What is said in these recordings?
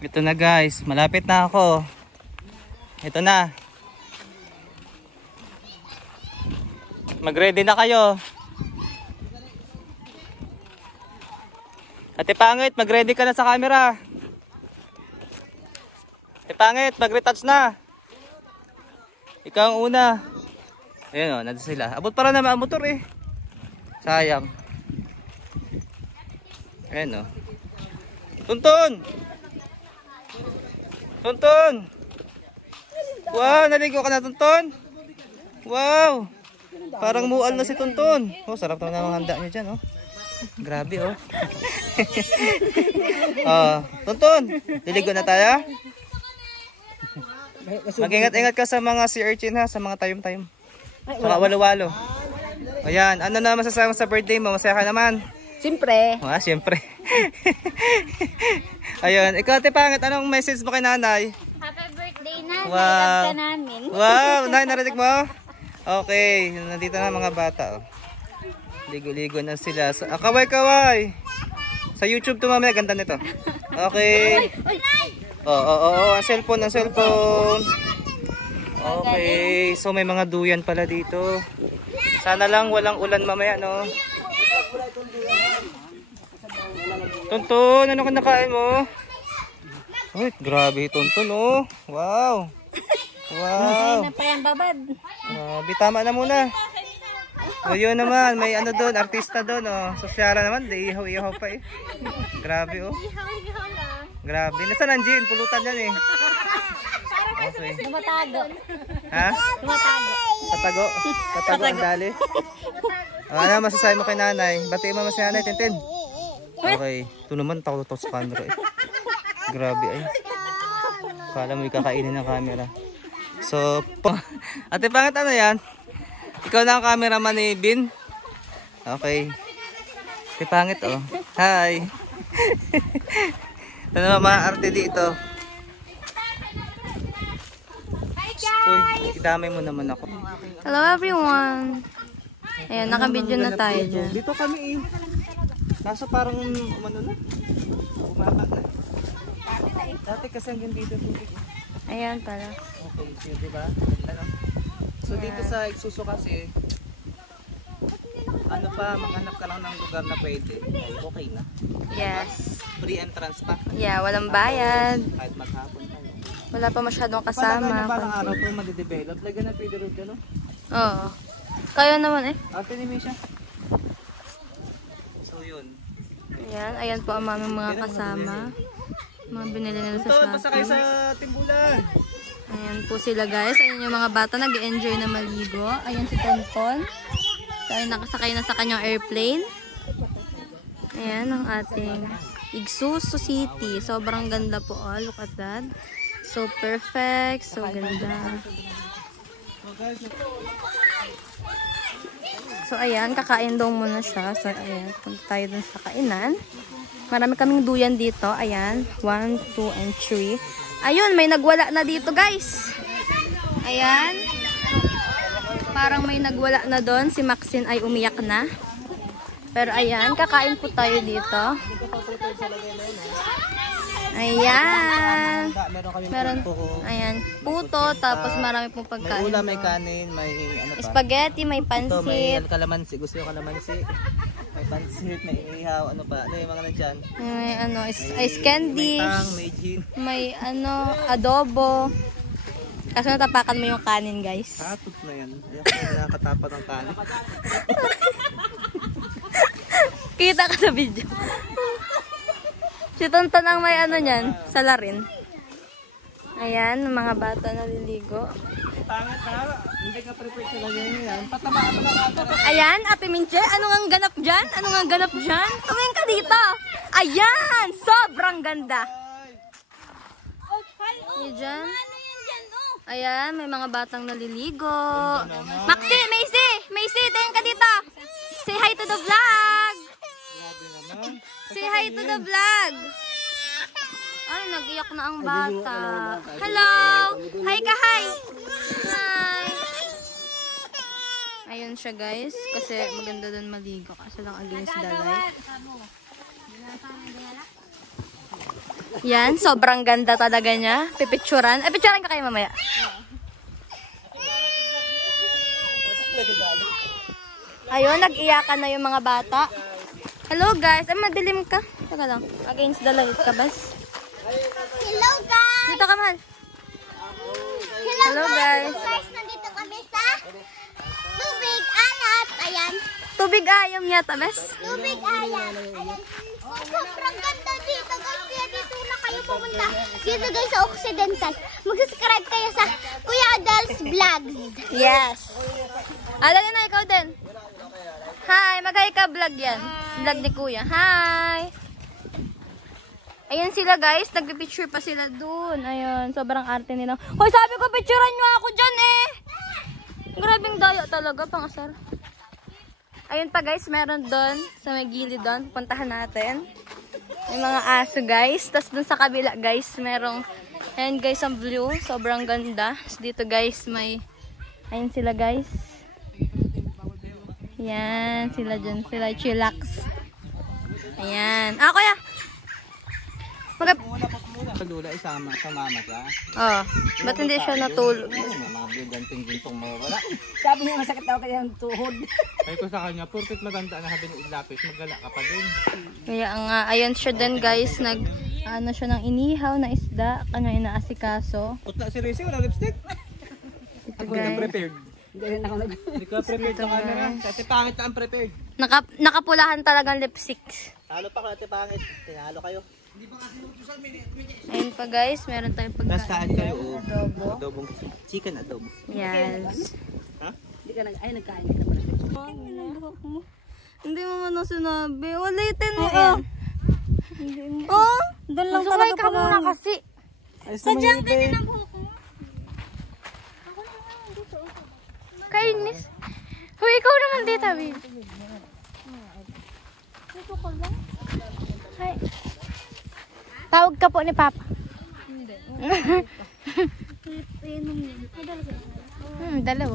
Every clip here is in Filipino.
Ito na guys, malapit na ako. Ito na. Mag-ready na kayo. Ate Pangit, mag-ready ka na sa camera. Ate Pangit, mag-retouch na. Ikaw ang una. Ayan o, nandun sila. Abot para naman ang motor eh. Sayang. Ayan o. Tuntun! Tuntun! Wow, naligo ka na Tuntun? Wow! Parang mual na si Tuntun. Oh, sarap naman ang handa niyo dyan oh. Grabe oh. Tuntun, liligo na tayo? Mag-ingat-ingat ka sa mga sea urchin ha, sa mga tayom-tayom. Saka walo-walo. Ayan, ano na masasabi sa birthday mo? Masaya ka naman? Siyempre. Siyempre. Ayun, ikaw Ate Pangit, anong message mo kay nanay? Happy birthday na. Wow. Nalilab ka namin. Wow, nay, narinig mo? Okay, nandito na mga bata oh. Ligo-ligo na sila. Kaway-kaway. Sa YouTube to mamaya, ganda nito. Okay. Ang cellphone, ang cellphone. Okay, so may mga duyan pala dito. Sana lang walang ulan mamaya, no? Tuntun, ano ka nakain mo? Uy, grabe Tuntun, oh. Wow. Wow. Hindi na pa yan babad. Grabe, tama na muna. O yun naman, may ano doon, artista doon, oh. Sosyala naman, di ihaw-ihaw pa eh. Grabe, oh. Ihaw-ihaw lang. Grabe. Nasaan ang gin? Pulutan yan eh. Okay. Lumatago. Ha? Lumatago. Tatago? Tatago ang dali. Ano masasabi mo kay nanay? Batiin mo si nanay, Tintin. Okay. Ito naman, takot sa camera eh. Grabe ay. Kala mo ikakainin ng camera. So, Ate Pangit, ano yan? Ikaw na ang cameraman ni Bin? Okay. Ate Pangit, oh. Hi. Ito naman mga arte dito. Uy, idamay mo naman ako. Hello everyone. Ayan, naka-video na tayo dyan. Dito kami eh. Nasa parang umano na. Umaba na. Dati kasi hanggang dito tubig. Ayan pala. Okay, so diba? Ano? So dito sa Ixuso kasi, ano pa, maghanap ka lang ng lugar na pwede. Ay, okay na. Yes. Free entrance pa. Yeah, walang bayad. Kahit maghapon tayo. Wala pa masyadong kasama. Parang araw po mag-develop. Lagyan na pwede road ka, no? Oo. Kaya naman eh. Ate ni Misha. So yun. Ayan, ayan po ang aming mga kasama. Mga binili nila sa Ito, basta kayo sa Shopee. timbulan. Ayan po sila guys. Ayan yung mga bata nag-enjoy na maligo. Ayan si Tonton. So, ayun, nakasakay na sa kanyang airplane. Ayan ang ating Ixuso City. Sobrang ganda po. Oh, look at that. So perfect. So ganda. So ayan, kakain daw muna siya. So ayan, punta tayo dun sa kainan. Marami kaming duyan dito. Ayan, 1, 2, and 3. Ayun, may nagwala na dito guys. Ayan. Parang may nagwala na doon. Si Maxine ay umiyak na. Pero ayan, kakain po tayo dito. Ayan. Meron, ayan, puto, tapos marami pong pagkain. May ulam, may kanin, may ano pa. Spaghetti, may Ito, may pansit. kalamansi. Gusto yung kalamansi. May pansit, may ihaw, ano pa. Ano yung mga nandyan? May ano, ice candies. May tang, may gin. May ano, adobo. Kaso natapakan mo yung kanin, guys. Hatot na yan. Ayaw ko na nakatapat ng kanin. Kita ka sa video. Si Tonton ang may ano niyan, salarin. Ayan, mga bata naliligo. Pangit ha? Hindi ka prepared sa lagyan yan. Patamaan mo na ata. Ayan, Ate Minche, ano nga ganap dyan? Ano nga ganap dyan? Tumingin ka dito. Ayan, sobrang ganda. Ayan dyan. Ayan, may mga batang naliligo. Maxi, Macy! Macy, tingin ka dito. Say hi to the vlog. Say hi to the vlog. Ay, nag-iyak na ang bata. Hello! Hi ka, hi! Hi! Ayun siya guys, kasi maganda doon maligo. Kaso lang against the light. Yan, sobrang ganda talaga niya. Pipicturan. Ay, picturan ka kayo mamaya. Ayun, nag-iyakan na yung mga bata. Hello guys. Ay, madilim ka. Teka lang. Against the light ka, bas. Hello guys! Dito ka, mahal. Hello guys. Guys, nandito kami sa Tubig Alat. Ayan. Tubig ayam yata, bas. Tubig Alat. Ayan. Sobrang ganda dito guys. Kaya dito na kayo pumunta. Dito guys sa Occidental. Mag-subscribe kayo sa Kuya Adal's Vlogs. Yes. Dali na, ikaw din. Hi, mag-hi ka vlog yan. Vlog ni Kuya. Hi. Ayan sila guys, nagpipicture pa sila dun. Ayun, sobrang arte nila. Hoy, sabi ko picturean nyo ako dyan eh. Grabing daya talaga, pangasar. Ayun pa guys, meron dun, sa may gilid dun. Puntahan natin. May mga aso guys. Tapos dun sa kabila guys, merong, ayan guys, ang blue. Sobrang ganda. Tapos dito guys, may, ayun sila guys. Ayan, sila dyan. Sila chillax. Ayan. Ah, kuya. Lula isama sa mama ka. Oh, ba't hindi siya natulog? Mga biganting gintong mawala. Sabi niya masakit daw kaya ang tuhod. Ay ko sa kanya, porket maganda na sabi ng ilapis, magala ka pa din. Kaya nga, ayun siya din guys, nag, ano siya ng inihaw na isda, kanya inaasikaso. Putla si Rizzy, wala lipstick. Ito Ako na guys. prepared. Hindi rin ako nag... Hindi ka prepared sa camera. Kasi pangit na ang prepared. Nakapulahan talagang lipsticks. Talo pa kung ate pangit. Tinalo kayo. Ayun pa guys, meron tayong Tapos saan pagkain. kayo? Adobo. Adobong chicken adobo. Yes. Ha? Hindi ka ay nagkain ka pala. Hindi mo man sinabi. Ulitin mo ah. Oh, Doon lang sumay ka muna kasi. Sadyang ganyan ang buhok mo. Kainis. Hoy, ikaw naman dito, babe. Dito ko lang. Hi. Tawag ka po ni Papa. Hindi. Dalawa.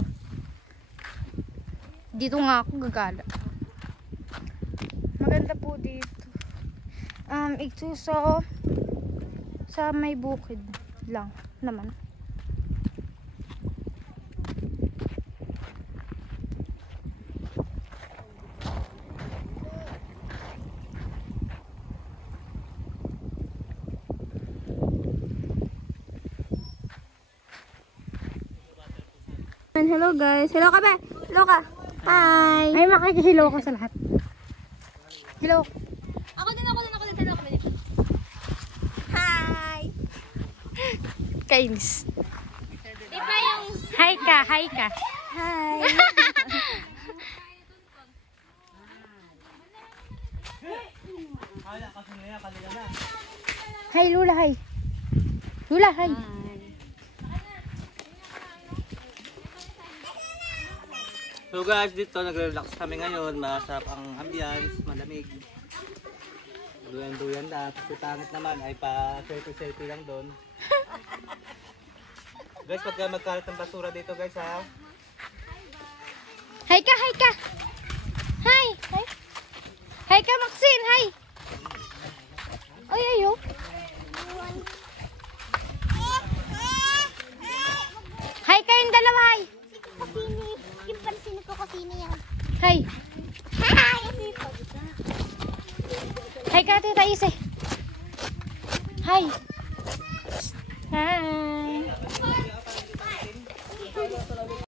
Dito nga ako gagala. Maganda po dito. Ito sa may bukid lang naman. Hello guys. Hello ka ba? Hello ka. Hi. Ay, makikihilo ko sa lahat. Hello. Ako din. Hello ka ba dito? Hi. Kainis. Di ba yung... Hi ka. Hi. Hi, Lula. Hi. Lula, hi. So guys, dito nagre-relax kami ngayon. Masarap ang ambience, malamig. Duyan-duyan na. Kasi pangit naman ay pa-selfie-selfie lang doon. Guys, pagka magkalat ng basura dito guys ha. Hi ka. Hi. Hi ka, Maxine. Hi. Ay, ayo. Hi kayong dalawa, hi. Kasini. Yung pansinin ko kasini yan. Hi. Hi! Hi ka, Tita Ise. Hi. Hi.